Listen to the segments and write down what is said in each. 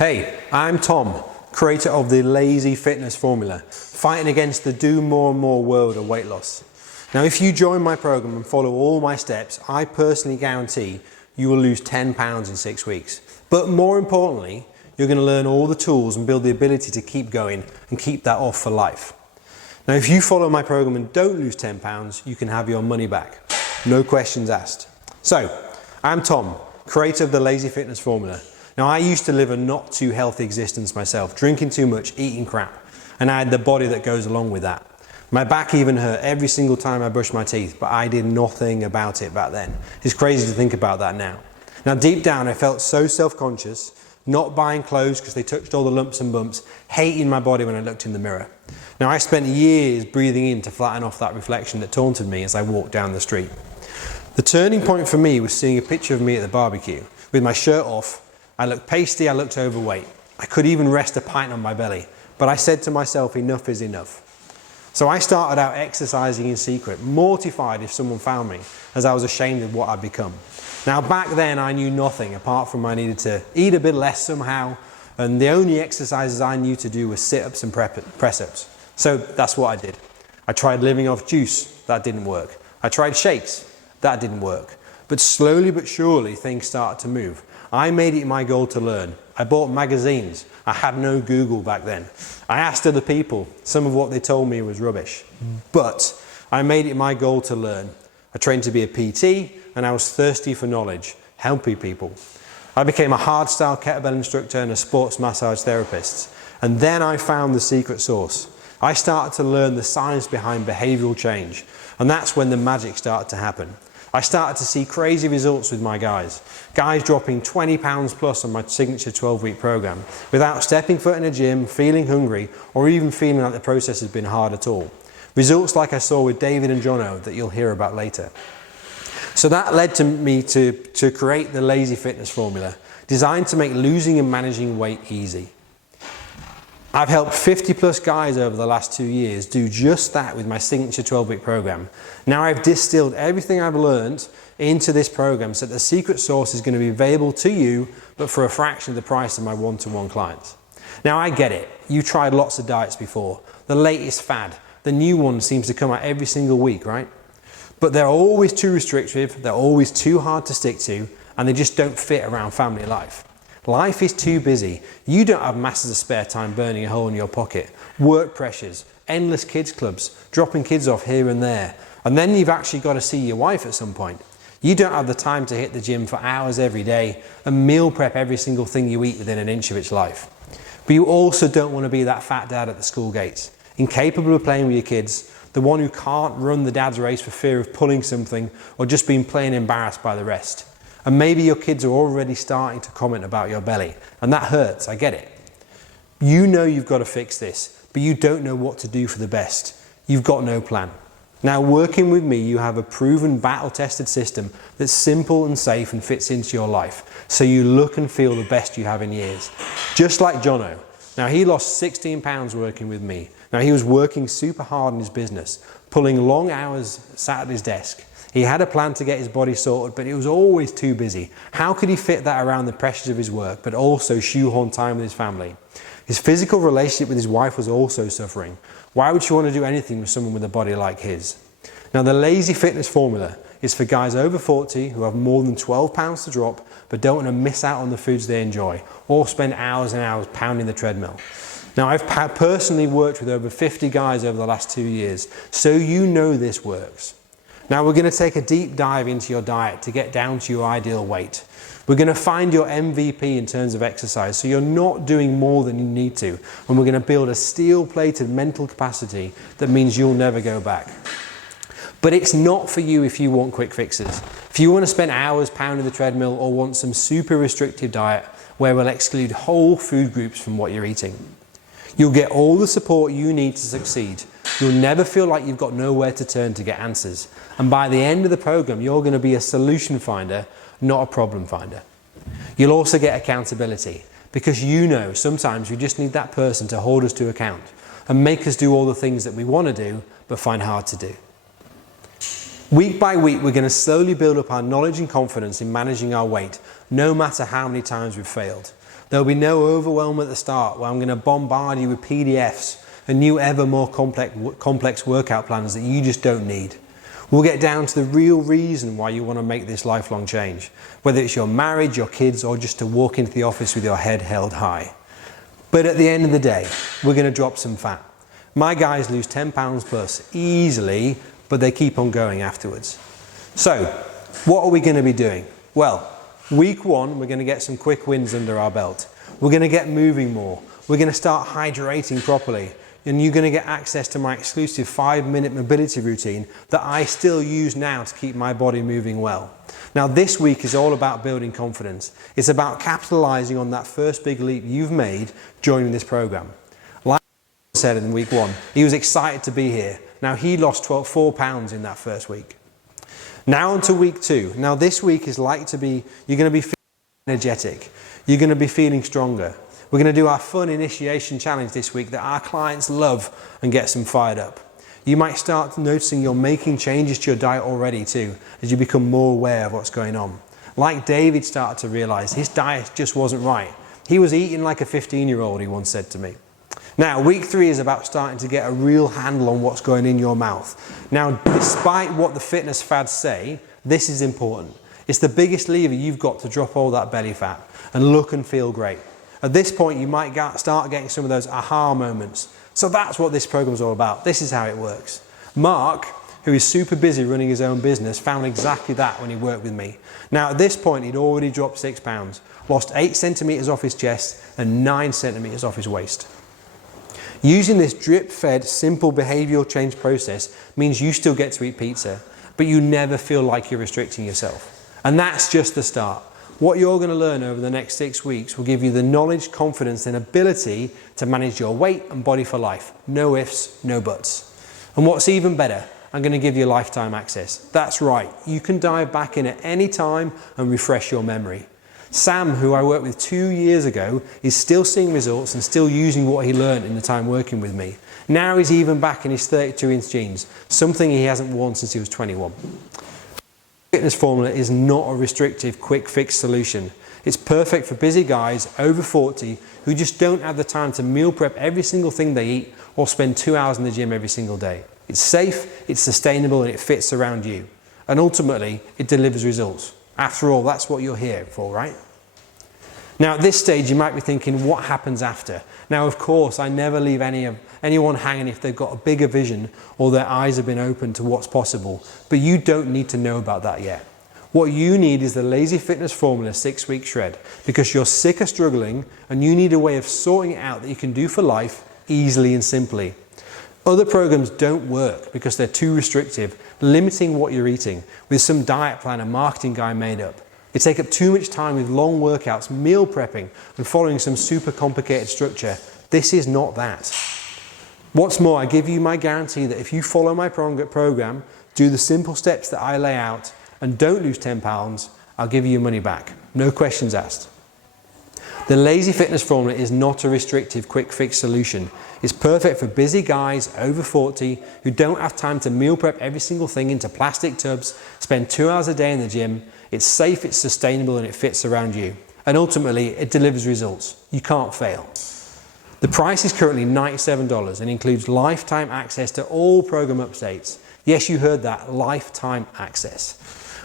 Hey, I'm Tom, creator of the Lazy Fitness Formula, fighting against the do more and more world of weight loss. Now, if you join my program and follow all my steps, I personally guarantee you will lose 10 pounds in 6 weeks. But more importantly, you're going to learn all the tools and build the ability to keep going and keep that off for life. Now, if you follow my program and don't lose 10 pounds, you can have your money back. No questions asked. So, I'm Tom, creator of the Lazy Fitness Formula. Now, I used to live a not too healthy existence myself, drinking too much, eating crap, and I had the body that goes along with that. My back even hurt every single time I brushed my teeth, but I did nothing about it back then. It's crazy to think about that now. Now, deep down, I felt so self-conscious, not buying clothes because they touched all the lumps and bumps, hating my body when I looked in the mirror. Now, I spent years breathing in to flatten off that reflection that taunted me as I walked down the street. The turning point for me was seeing a picture of me at the barbecue, with my shirt off. I looked pasty, I looked overweight. I could even rest a pint on my belly, but I said to myself, enough is enough. So I started out exercising in secret, mortified if someone found me, as I was ashamed of what I'd become. Now, back then I knew nothing apart from I needed to eat a bit less somehow, and the only exercises I knew to do were sit-ups and press-ups. So that's what I did. I tried living off juice, that didn't work. I tried shakes, that didn't work. But slowly but surely things started to move. I made it my goal to learn. I bought magazines. I had no Google back then. I asked other people. Some of what they told me was rubbish. But I made it my goal to learn. I trained to be a PT and I was thirsty for knowledge, helping people. I became a hardstyle kettlebell instructor and a sports massage therapist. And then I found the secret sauce. I started to learn the science behind behavioral change. And that's when the magic started to happen. I started to see crazy results with my guys dropping 20 pounds plus on my signature 12-week program without stepping foot in a gym, feeling hungry, or even feeling like the process has been hard at all. Results like I saw with David and Jono that you'll hear about later. So that led to me to create the Lazy Fitness Formula, designed to make losing and managing weight easy. I've helped 50 plus guys over the last 2 years do just that with my signature 12-week program. Now I've distilled everything I've learned into this program so that the secret sauce is going to be available to you, but for a fraction of the price of my one-to-one clients. Now I get it. You've tried lots of diets before. The latest fad, the new one seems to come out every single week, right? But they're always too restrictive, they're always too hard to stick to, and they just don't fit around family life. Life is too busy. You don't have masses of spare time burning a hole in your pocket. Work pressures, endless kids clubs, dropping kids off here and there. And then you've actually got to see your wife at some point. You don't have the time to hit the gym for hours every day and meal prep every single thing you eat within an inch of its life. But you also don't want to be that fat dad at the school gates, incapable of playing with your kids, the one who can't run the dad's race for fear of pulling something or just being plain embarrassed by the rest. And maybe your kids are already starting to comment about your belly, and that hurts, I get it. You know you've got to fix this, but you don't know what to do for the best. You've got no plan. Now, working with me, you have a proven battle-tested system that's simple and safe and fits into your life, so you look and feel the best you have in years. Just like Jono. Now, he lost 16 pounds working with me. Now, he was working super hard in his business, pulling long hours sat at his desk. He had a plan to get his body sorted, but he was always too busy. How could he fit that around the pressures of his work, but also shoehorn time with his family? His physical relationship with his wife was also suffering. Why would you want to do anything with someone with a body like his? Now, the Lazy Fitness Formula is for guys over 40 who have more than 12 pounds to drop, but don't want to miss out on the foods they enjoy, or spend hours and hours pounding the treadmill. Now, I've personally worked with over 50 guys over the last 2 years, so you know this works. Now we're going to take a deep dive into your diet to get down to your ideal weight. We're going to find your MVP in terms of exercise so you're not doing more than you need to, and we're going to build a steel-plated mental capacity that means you'll never go back. But it's not for you if you want quick fixes. If you want to spend hours pounding the treadmill or want some super restrictive diet where we'll exclude whole food groups from what you're eating. You'll get all the support you need to succeed. You'll never feel like you've got nowhere to turn to get answers. And by the end of the program, you're going to be a solution finder, not a problem finder. You'll also get accountability because you know sometimes we just need that person to hold us to account and make us do all the things that we want to do but find hard to do. Week by week, we're going to slowly build up our knowledge and confidence in managing our weight, no matter how many times we've failed. There'll be no overwhelm at the start where I'm going to bombard you with PDFs and new ever more complex workout plans that you just don't need. We'll get down to the real reason why you want to make this lifelong change, whether it's your marriage, your kids, or just to walk into the office with your head held high. But at the end of the day, we're going to drop some fat. My guys lose 10 pounds plus easily, but they keep on going afterwards. So, what are we going to be doing? Well, week 1, we're going to get some quick wins under our belt. We're going to get moving more. We're going to start hydrating properly. And you're going to get access to my exclusive 5-minute mobility routine that I still use now to keep my body moving well. Now, this week is all about building confidence. It's about capitalizing on that first big leap you've made joining this program. Like I said in week 1, he was excited to be here. Now, he lost 4 pounds in that first week. Now on to week 2. Now, this week is likely to be, you're going to be feeling energetic. You're going to be feeling stronger. We're going to do our fun initiation challenge this week that our clients love and gets them fired up. You might start noticing you're making changes to your diet already too, as you become more aware of what's going on. Like David started to realize his diet just wasn't right. He was eating like a 15-year-old, he once said to me. Now, week 3 is about starting to get a real handle on what's going in your mouth. Now, despite what the fitness fads say, this is important. It's the biggest lever you've got to drop all that belly fat and look and feel great. At this point, you might start getting some of those aha moments. So that's what this program is all about. This is how it works. Mark, who is super busy running his own business, found exactly that when he worked with me. Now, at this point, he'd already dropped 6 pounds, lost 8 centimeters off his chest and 9 centimeters off his waist. Using this drip-fed, simple behavioral change process means you still get to eat pizza, but you never feel like you're restricting yourself. And that's just the start. What you're going to learn over the next 6 weeks will give you the knowledge, confidence, and ability to manage your weight and body for life. No ifs, no buts. And what's even better, I'm going to give you lifetime access. That's right, you can dive back in at any time and refresh your memory. Sam, who I worked with 2 years ago, is still seeing results and still using what he learned in the time working with me. Now he's even back in his 32-inch jeans, something he hasn't worn since he was 21. Fitness formula is not a restrictive quick fix solution. It's perfect for busy guys over 40 who just don't have the time to meal prep every single thing they eat or spend 2 hours in the gym every single day. It's safe, it's sustainable, and it fits around you. And ultimately, it delivers results. After all, that's what you're here for, right? Now, at this stage, you might be thinking, what happens after? Now, of course, I never leave anyone hanging if they've got a bigger vision or their eyes have been opened to what's possible, but you don't need to know about that yet. What you need is the Lazy Fitness Formula 6-week shred, because you're sick of struggling and you need a way of sorting it out that you can do for life easily and simply. Other programs don't work because they're too restrictive, limiting what you're eating with some diet plan a marketing guy made up. They take up too much time with long workouts, meal prepping, and following some super complicated structure. This is not that. What's more, I give you my guarantee that if you follow my program, do the simple steps that I lay out, and don't lose 10 pounds, I'll give you your money back. No questions asked. The Lazy Fitness Formula is not a restrictive quick fix solution. It's perfect for busy guys over 40 who don't have time to meal prep every single thing into plastic tubs, spend 2 hours a day in the gym. It's safe, it's sustainable, and it fits around you. And ultimately, it delivers results. You can't fail. The price is currently $97 and includes lifetime access to all program updates. Yes, you heard that, lifetime access.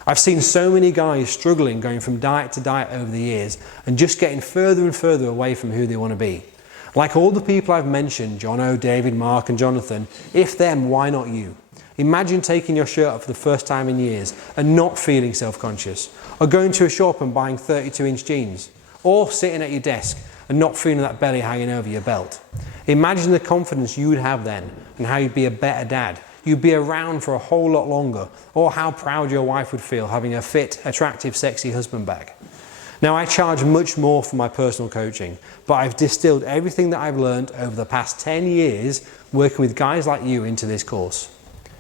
I've seen so many guys struggling going from diet to diet over the years and just getting further and further away from who they want to be. Like all the people I've mentioned, Jono, David, Mark, and Jonathan, if them, why not you? Imagine taking your shirt off for the first time in years and not feeling self-conscious, or going to a shop and buying 32-inch jeans, or sitting at your desk and not feeling that belly hanging over your belt. Imagine the confidence you would have then and how you'd be a better dad. You'd be around for a whole lot longer, or how proud your wife would feel having a fit, attractive, sexy husband back. Now, I charge much more for my personal coaching, but I've distilled everything that I've learned over the past 10 years working with guys like you into this course.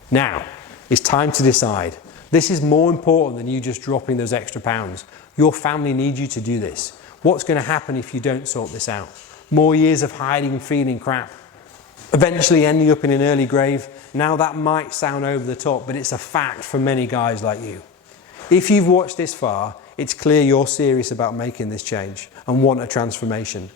Now, it's time to decide. This is more important than you just dropping those extra pounds. Your family needs you to do this. What's going to happen if you don't sort this out? More years of hiding and feeling crap, eventually ending up in an early grave. Now that might sound over the top, but it's a fact for many guys like you. If you've watched this far, it's clear you're serious about making this change and want a transformation.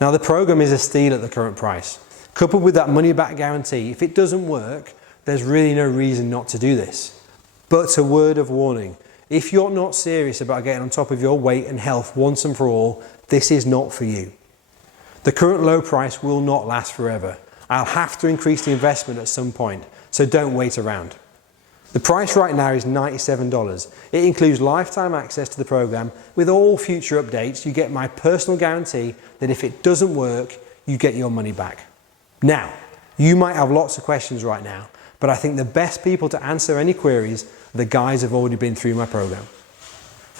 Now, the program is a steal at the current price. Coupled with that money back guarantee, if it doesn't work, there's really no reason not to do this. But a word of warning, if you're not serious about getting on top of your weight and health once and for all, this is not for you. The current low price will not last forever. I'll have to increase the investment at some point, so don't wait around. The price right now is $97. It includes lifetime access to the program. With all future updates, you get my personal guarantee that if it doesn't work, you get your money back. Now, you might have lots of questions right now, but I think the best people to answer any queries are the guys who've already been through my program.